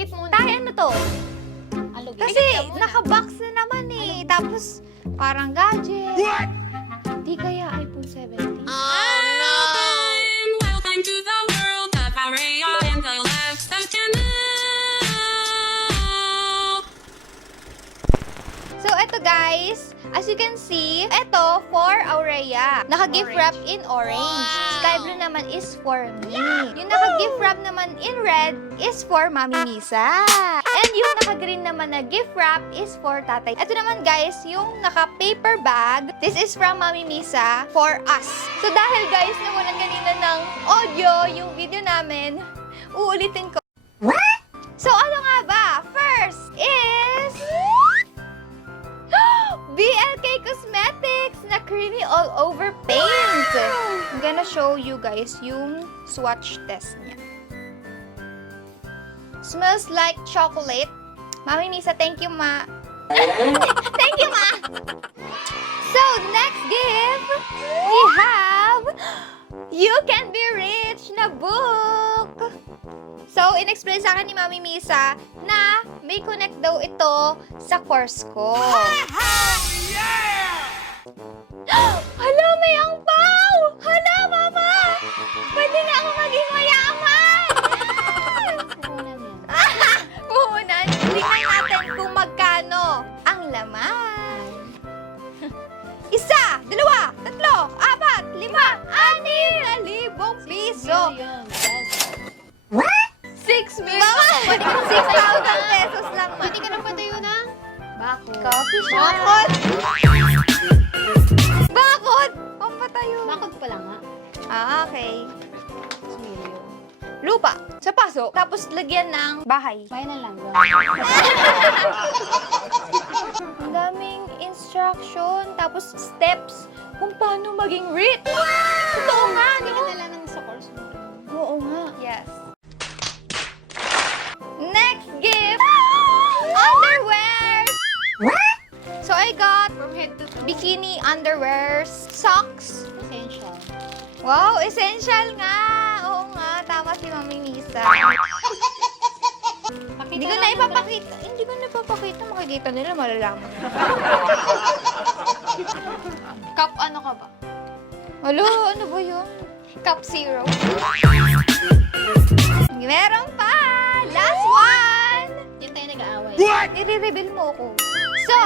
Pikit muna. Tayo ano to? Alugin. Kasi naka-box na naman eh. Tapos parang gadget. What? Di kaya iPhone 17? Welcome to the world of Aurea and the lifestyle channel. So, eto guys, as you can see, eto for Aurea. Naka-gift wrap in orange. Sky blue naman is for me. Yung naka-gift wrap naman in red is for Mami Misa. And yung naka-green naman na gift wrap is for tatay. Eto naman guys, yung naka-paper bag. This is from Mami Misa for us. So, dahil guys, nawalan kanina ng audio yung video namin, uulitin ko. So, ano nga ba? First is BLK Cosmetics na creamy all over paint. I'm gonna show you guys yung swatch test niya. Smells like chocolate. Mami Misa, thank you, ma. Thank you, ma. So, next gift, we have You Can Be Rich na book. So, in-explain sa akin ni Mami Misa na may connect daw ito sa course ko. Hala, may angpaw! Hala, mama! Pwede na ako maging mayaman! Puhunan, tingnan natin kung magkano ang laman. Isa, dalawa, tatlo, apat, lima, 6,000 piso. 6 million? Pwede ka 6,000 pesos lang, ma. Pwede ka nang patayo ng bako. Coffee shop. Bakod! Pampatayo. Bakod pa lang nga. Okay. 6 million. Lupa. Sa paso. Tapos lagyan ng bahay. Bayan na lang. Ang daming instruction. Tapos steps kung paano maging rich. Totoo nga, Hindi no? ka na lang sa course mo. Oo nga. Yes. Next gift! Underwear! So I got From head to toe. bikini underwear, socks. Essential. Wow, essential nga! Oo nga, tama si Mami Misa. Hindi ko na ipapakita. Hindi ko na ipapakita. Makikita nila, malalaman. Cup ano ka ba? Alo, ano ba yun? Cup Zero. Meron pa! Last one! Yun tayo nag-aaway. Nire-reveal mo ako. So,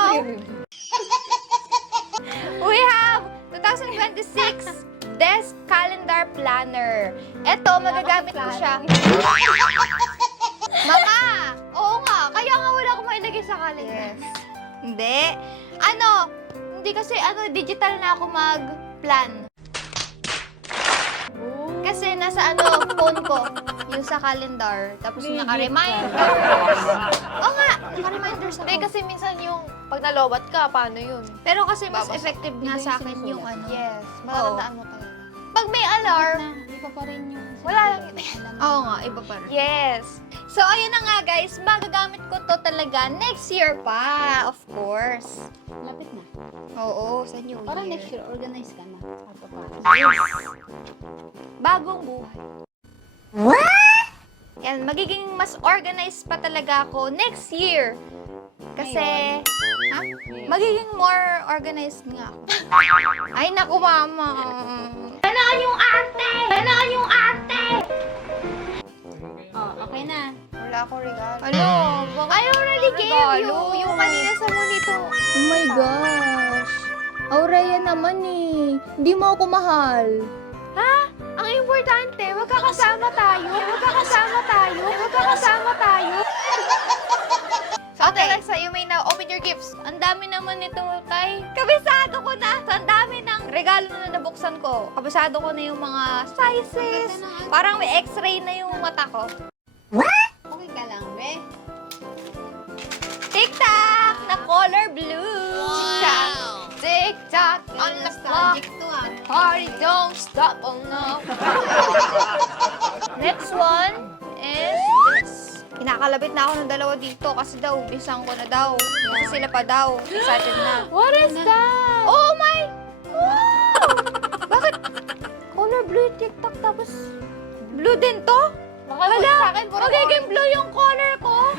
we have 2026 Desk Calendar Planner. Ito, magagamit ko siya. Mama! Oo nga, kaya nga wala akong mailagay sa calendar. Yes. Hindi. Hindi kasi digital na ako mag-plan. Kasi nasa phone ko, yung sa calendar. Tapos naka-reminders. Oo nga, naka-reminders ako. Hindi, kasi minsan yung pag nalobat ka, paano yun? Pero kasi mas Babasa. effective nga sa akin yung Yes, Oo. matatandaan mo talaga. Pag may alarm, Iba pa rin yung... wala lang yun. Oo nga, iba pa rin. Yes. So, ayun na nga guys, magagamit ko to talaga next year pa, of course. Lapit na. Oo, sa New Year. Parang next year, organize ka na. Yes. Bagong buhay. Yan, magiging mas organized pa talaga ako next year. Kasi, ha? Magiging more organized nga ako. Ay, naku, mama. Ganaan yung ate! Ganaan yung ate! Oh, okay na. Wala akong regalo. Ano? I already gave you. Yung kanina sa monitor. Oh my gosh. Aurea naman eh. Hindi mo ako mahal. Ha? Ang importante, magkakasama tayo. Magkakasama tayo. Magkakasama tayo. So, Alexa, you may now open your gifts. Ang dami naman nito, Tay. Kabisado ko na. So, ang dami ng regalo na nabuksan ko. Kabisado ko na yung mga sizes. Parang may x-ray na yung mata ko. Okay ka lang, be. Tic-tac na color blue. Wow! Tic-tac on the clock. Nostalgic to ah. Party don't stop, oh no. Next one is this. Kinakalabit na ako ng dalawa dito kasi daw, bisang ko na daw. Kasi sila pa daw. Excited na. What is that? Oh my! Wow! Bakit? Color blue yung TikTok tapos blue din to? Baka sa akin, puro Magiging blue yung color ko.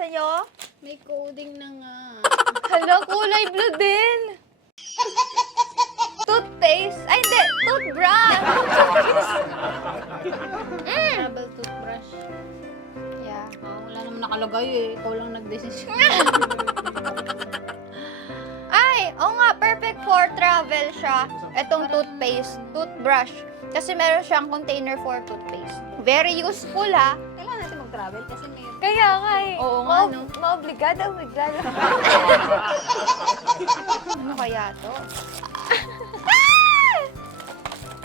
nabasa nyo? May coding na nga. Hala, kulay blue din. Toothpaste. Ay, hindi. Toothbrush. Travel toothbrush. Yeah. Wala naman nakalagay eh. Ikaw lang nag-decision. Ay, oo nga, perfect for travel siya. Itong toothbrush. Kasi meron siyang container for toothpaste. Very useful, ha? Kailangan natin mag-travel kasi may... Kaya nga eh. Oo nga, no? Maobligado. Ano kaya to?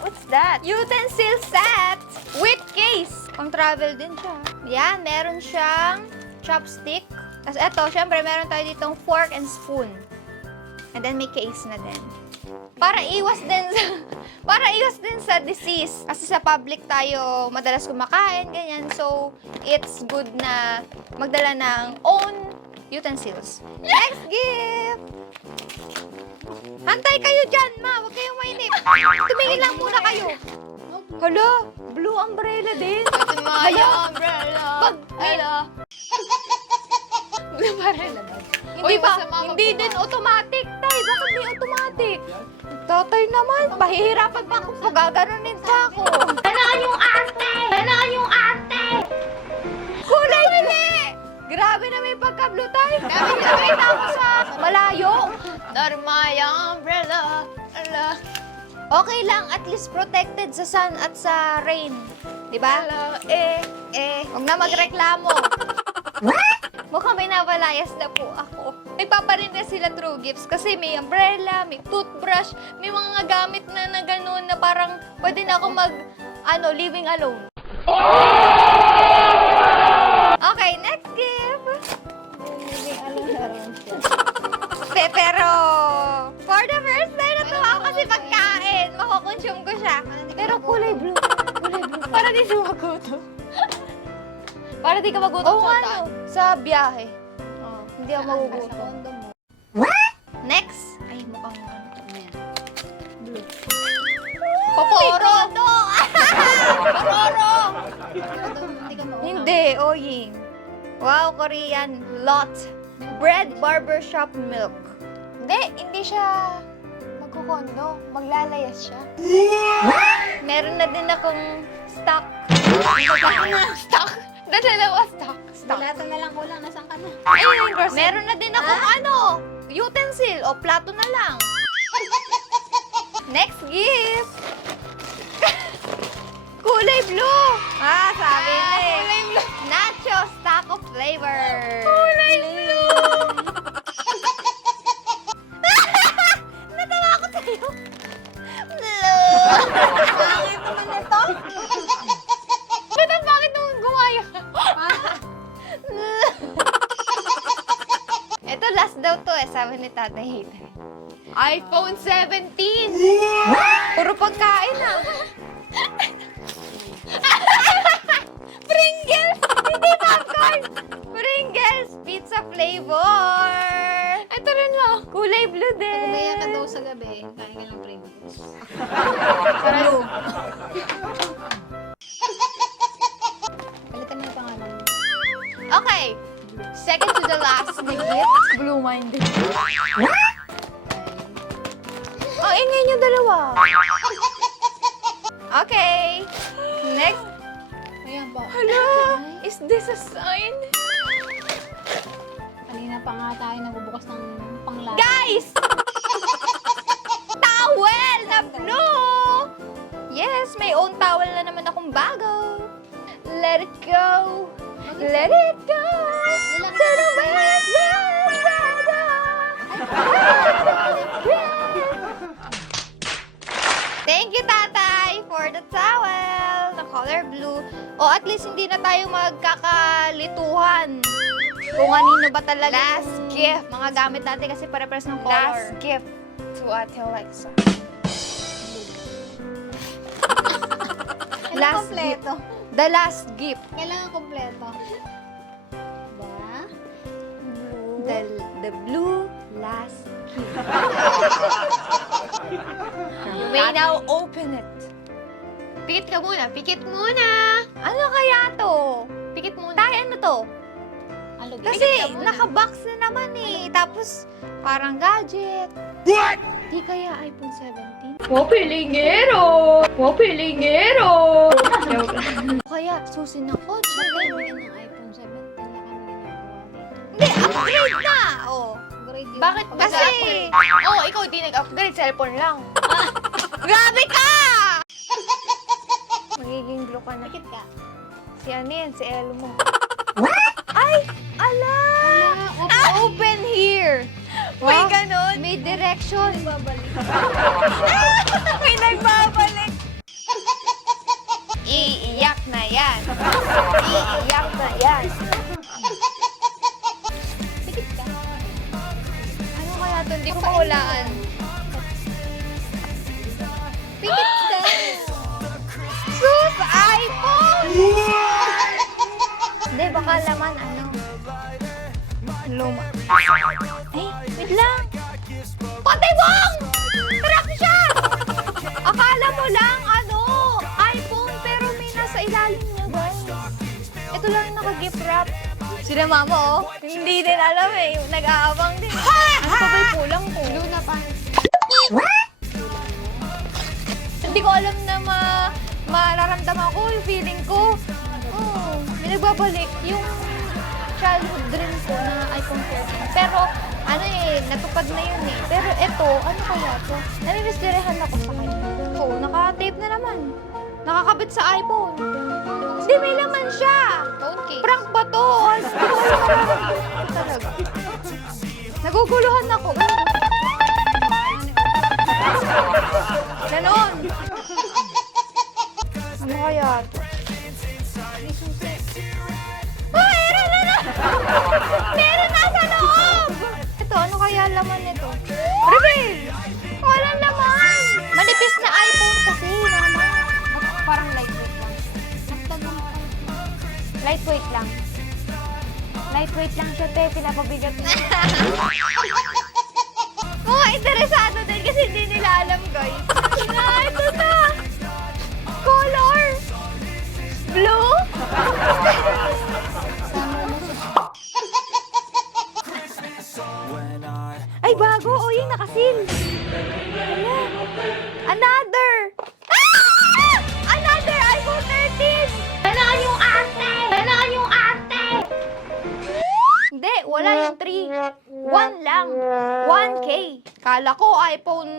What's that? Utensil set with case. Pang travel din siya. Yan, meron siyang chopstick. Tapos eto, syempre, meron tayo ditong fork and spoon. And then may case na din. Para iwas din sa disease. Kasi sa public tayo madalas kumakain, ganyan. So, it's good na magdala ng own utensils. Next gift! Hantay kayo dyan, ma! Huwag kayong mainip. Tumingin lang muna kayo. Hala, blue umbrella din. Hala, umbrella. Hala. Blue umbrella. Hindi Uy, ba? masama Hindi magbukas. din automatic, tay. Bakit di automatic? Tatay naman, pahihirapan pa kung pagaganunin pa ako. Ganoon yung arte! Ganoon yung arte! Kulay hindi! Grabe na may pagka-blue, tay. Grabe na may tapos sa malayo. Darmaya umbrella. Ala. Okay lang, at least protected sa sun at sa rain. Diba? Huwag na magreklamo. Mukhang may napalayas na po ako. Nagpaparin na sila through gifts kasi may umbrella, may toothbrush, may mga gamit na gano'n na parang pwede na ako living alone. Okay, next gift. Living alone na rin siya. Pero, for the first time, natuwa ako kasi pagkain. Makukonsume ko siya. Pero kulay blue. Kulay blue. Para di sumagutom. Para di ka magutom sa utan. Sa biyahe. Oh, hindi ako Sa magugutom. kondo mo. Next. Ay, mukhang Ayan. Blue. Poporo! Poporo! Hindi ka mauhaw. Hindi, Oying. Wow, Korean lot. Bread barbershop milk. Hindi siya magkukondo. Maglalayas siya. Meron na din akong stock. Stock? Dalawa stock. Bilatan na lang kulang. Nasaan ka na? Meron na din akong utensil o plato na lang. Next gift. Kulay blue. Sabi na eh. Kulay blue. Nacho stock of flavor. Kulay blue. Natawa ako sa'yo. Bakit naman ito? Bakit nung gumaya ka? Ito last daw to sabi ni Tatay Hater. iPhone 17! Puro pagkain Pringles! Hindi popcorn! Pringles! Pizza flavor! Ito rin mo. Kulay blue din. Kumaya ka daw sa gabi. Kain ka ng Pringles. True. Palitan mo yung pangalan mo. Okay. Second to the last na gift. Blue-minded. Oh, ingay niyo dalawa. Okay. Next. Ayan po. Hala, is this a sign? Kanina pa nga tayo nagbubukas ng panglaban. Guys! Towel na blue! Yes, may own towel na naman akong bago. Let it go. Let it go. To the west, Thank you, Tatay, for the towel. The color blue. O, at least hindi na tayo magkakalituhan. Kung anino ba talaga last gift. Mga gamit natin kasi pare-pares ng color. Last gift to Ate Alexa. Last gift. The last gift. Kailangan kompleto. Ba? The blue last gift. You may now open it. Pikit ka muna. Pikit muna. Ano kaya to? Pikit muna. Tay, ano to? Alog. Kasi naka-box na naman eh. Tapos parang gadget. What? Di kaya iPhone 17? Wapilingero! Kaya susi ng kotse. Nagkaroon ng iPhone 17 na kami ginagawa dito. Hindi, upgrade na! Oh. Grade yun. Bakit? Pag- Kasi, ikaw di nag-upgrade, cellphone lang. Grabe ka! Magiging blue ka na. Bakit ka? Si ano yan, si Elmo. Ay! Ala! Open here! May Wow. ganon. May direction. Babalik. May nagbabalik. Iiyak na yan. Iiyak na yan. Bakit ka? Ano kaya ito? Hindi ko mahulaan. Bakit ka? Sus! iPhone! Hindi, baka laman ano. Luma. Ay, wait lang. Patiwang! Trap siya! Akala mo lang, ano, iPhone, pero may nasa ilalim niya, guys. Ito lang yung naka-gift wrap. Sila mama, oh. Hindi din alam eh. Nag-aabang din. Ano pa ba yung kulang ko? Luna pa. Hindi ko alam na mararamdaman ko yung feeling ko. Oh, may nagbabalik yung childhood dream ko na iPhone 13. Pero, ano eh, natupad na yun eh. Pero eto, ano kaya to? Namimistirehan ako sa kanya. Oo, naka-tape na naman. Nakakabit sa iPhone. Hindi, may laman siya. Phone case. Prank ba to? Hindi ko alam talaga. Naguguluhan ako. Ganon. Ano kaya to? Oh, meron na! Meron na sa loob! Ito, ano kaya laman nito? Reveal! Walang laman! Manipis na iPhone kasi, naman. Parang lightweight lang. Nagtagang pa. Lightweight lang. Lightweight lang siya, te. Pinapabigat na. Mga interesado din kasi hindi nila alam, guys. Ito na! Color! Blue? Ay, bago! O, yung nakasil! Wala. Another! Ah! Another iPhone 13! Ganon yung ate! Ganon yung ate! Hindi, wala yung 3. 1 lang. 1K. Kala ko iPhone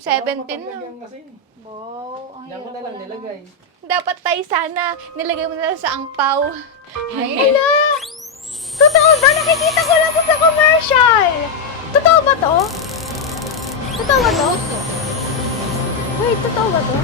17 na. Wow. Ay, Diyan ko na lang nilagay. Dapat tayo sana nilagay mo na lang sa angpaw. Hala! Totoo ba? Nakikita ko lang to sa commercial. Totoo ba to? Totoo ba to? Wait, totoo ba to?